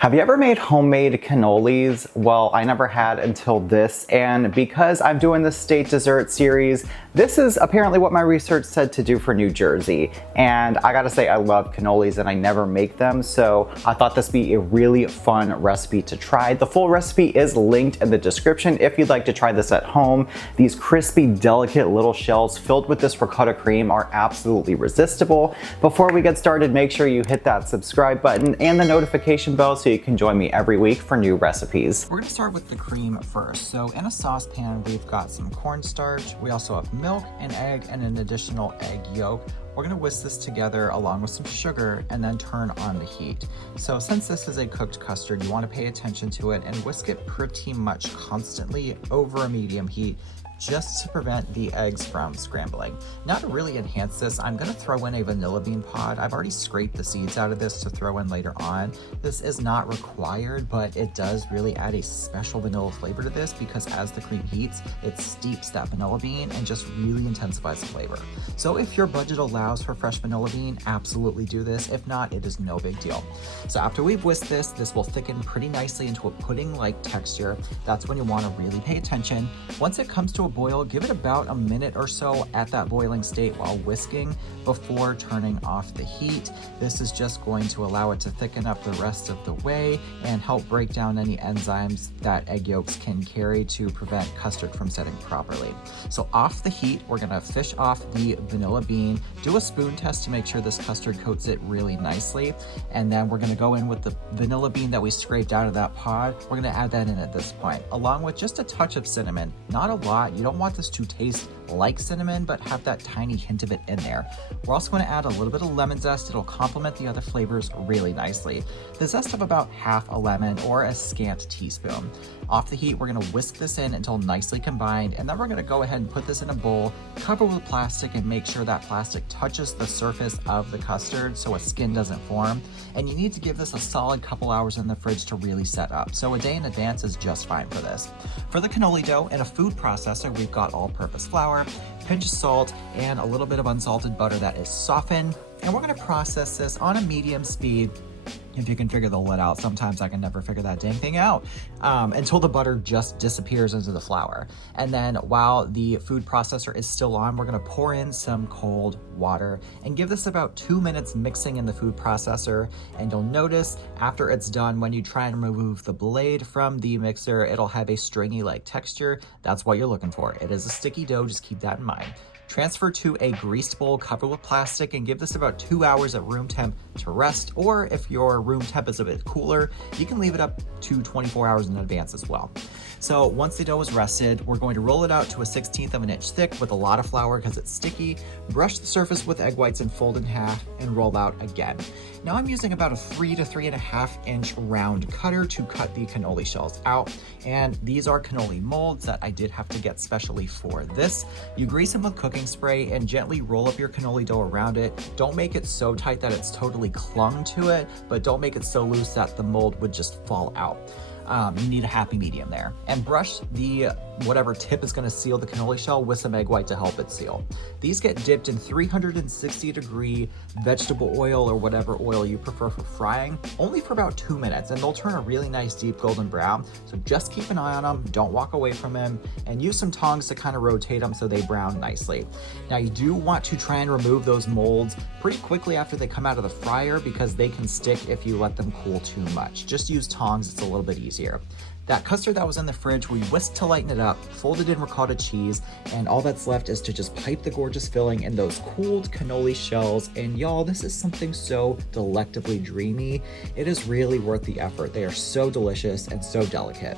Have you ever made homemade cannolis? Well, I never had until this, and because I'm doing the state dessert series, this is apparently what my research said to do for New Jersey. And I gotta say, I love cannolis and I never make them, so I thought this would be a really fun recipe to try. The full recipe is linked in the description if you'd like to try this at home. These crispy, delicate little shells filled with this ricotta cream are absolutely irresistible. Before we get started, make sure you hit that subscribe button and the notification bell so you can join me every week for new recipes. We're gonna start with the cream first. So in a saucepan, we've got some cornstarch. We also have milk, an egg, and an additional egg yolk. We're gonna whisk this together along with some sugar and then turn on the heat. So since this is a cooked custard, you wanna pay attention to it and whisk it pretty much constantly over a medium heat, just to prevent the eggs from scrambling. Now to really enhance this, I'm gonna throw in a vanilla bean pod. I've already scraped the seeds out of this to throw in later on. This is not required, but it does really add a special vanilla flavor to this because as the cream heats, it steeps that vanilla bean and just really intensifies the flavor. So if your budget allows for fresh vanilla bean, absolutely do this. If not, it is no big deal. So after we've whisked this will thicken pretty nicely into a pudding-like texture. That's when you wanna really pay attention. Once it comes to a boil, give it about a minute or so at that boiling state while whisking before turning off the heat. This is just going to allow it to thicken up the rest of the way and help break down any enzymes that egg yolks can carry to prevent custard from setting properly. So off the heat, we're gonna fish off the vanilla bean, do a spoon test to make sure this custard coats it really nicely, and then we're gonna go in with the vanilla bean that we scraped out of that pod. We're gonna add that in at this point, along with just a touch of cinnamon. Not a lot. You don't want this to taste like cinnamon, but have that tiny hint of it in there. We're also going to add a little bit of lemon zest. It'll complement the other flavors really nicely. The zest of about half a lemon or a scant teaspoon. Off the heat, we're going to whisk this in until nicely combined, and then we're going to go ahead and put this in a bowl, cover with plastic, and make sure that plastic touches the surface of the custard so a skin doesn't form. And you need to give this a solid couple hours in the fridge to really set up. So a day in advance is just fine for this. For the cannoli dough, in a food processor, we've got all-purpose flour, pinch of salt, and a little bit of unsalted butter that is softened. And we're gonna process this on a medium speed. If you can figure the lid out, sometimes I can never figure that dang thing out, until the butter just disappears into the flour. And then while the food processor is still on, we're gonna pour in some cold water and give this about 2 minutes mixing in the food processor. And you'll notice after it's done, when you try and remove the blade from the mixer, it'll have a stringy-like texture. That's what you're looking for. It is a sticky dough, just keep that in mind. Transfer to a greased bowl covered with plastic and give this about 2 hours at room temp to rest, or if your room temp is a bit cooler, you can leave it up to 24 hours in advance as well. So once the dough is rested, we're going to roll it out to a 1/16 of an inch thick with a lot of flour because it's sticky, brush the surface with egg whites and fold in half and roll out again. Now I'm using about a 3 to 3.5 inch round cutter to cut the cannoli shells out. And these are cannoli molds that I did have to get specially for this. You grease them with cooking spray and gently roll up your cannoli dough around it. Don't make it so tight that it's totally clung to it, but don't make it so loose that the mold would just fall out. You need a happy medium there. And brush the whatever tip is gonna seal the cannoli shell with some egg white to help it seal. These get dipped in 360-degree vegetable oil or whatever oil you prefer for frying, only for about 2 minutes, and they'll turn a really nice deep golden brown. So just keep an eye on them, don't walk away from them, and use some tongs to kind of rotate them so they brown nicely. Now you do want to try and remove those molds pretty quickly after they come out of the fryer because they can stick if you let them cool too much. Just use tongs, it's a little bit easier. That custard that was in the fridge, we whisked to lighten it up, folded in ricotta cheese, and all that's left is to just pipe the gorgeous filling in those cooled cannoli shells. And y'all, this is something so delectably dreamy. It is really worth the effort. They are so delicious and so delicate.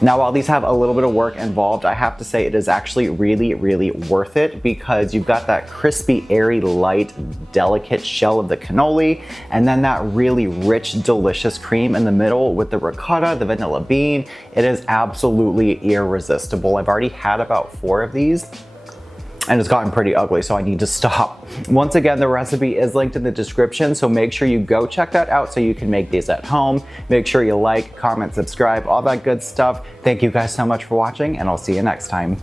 Now, while these have a little bit of work involved, I have to say it is actually really, really worth it because you've got that crispy, airy, light, delicate shell of the cannoli, and then that really rich, delicious cream in the middle with the ricotta, the vanilla bean. It is absolutely irresistible. I've already had about 4 of these, and it's gotten pretty ugly, so I need to stop. Once again, the recipe is linked in the description, so make sure you go check that out so you can make these at home. Make sure you like, comment, subscribe, all that good stuff. Thank you guys so much for watching, and I'll see you next time.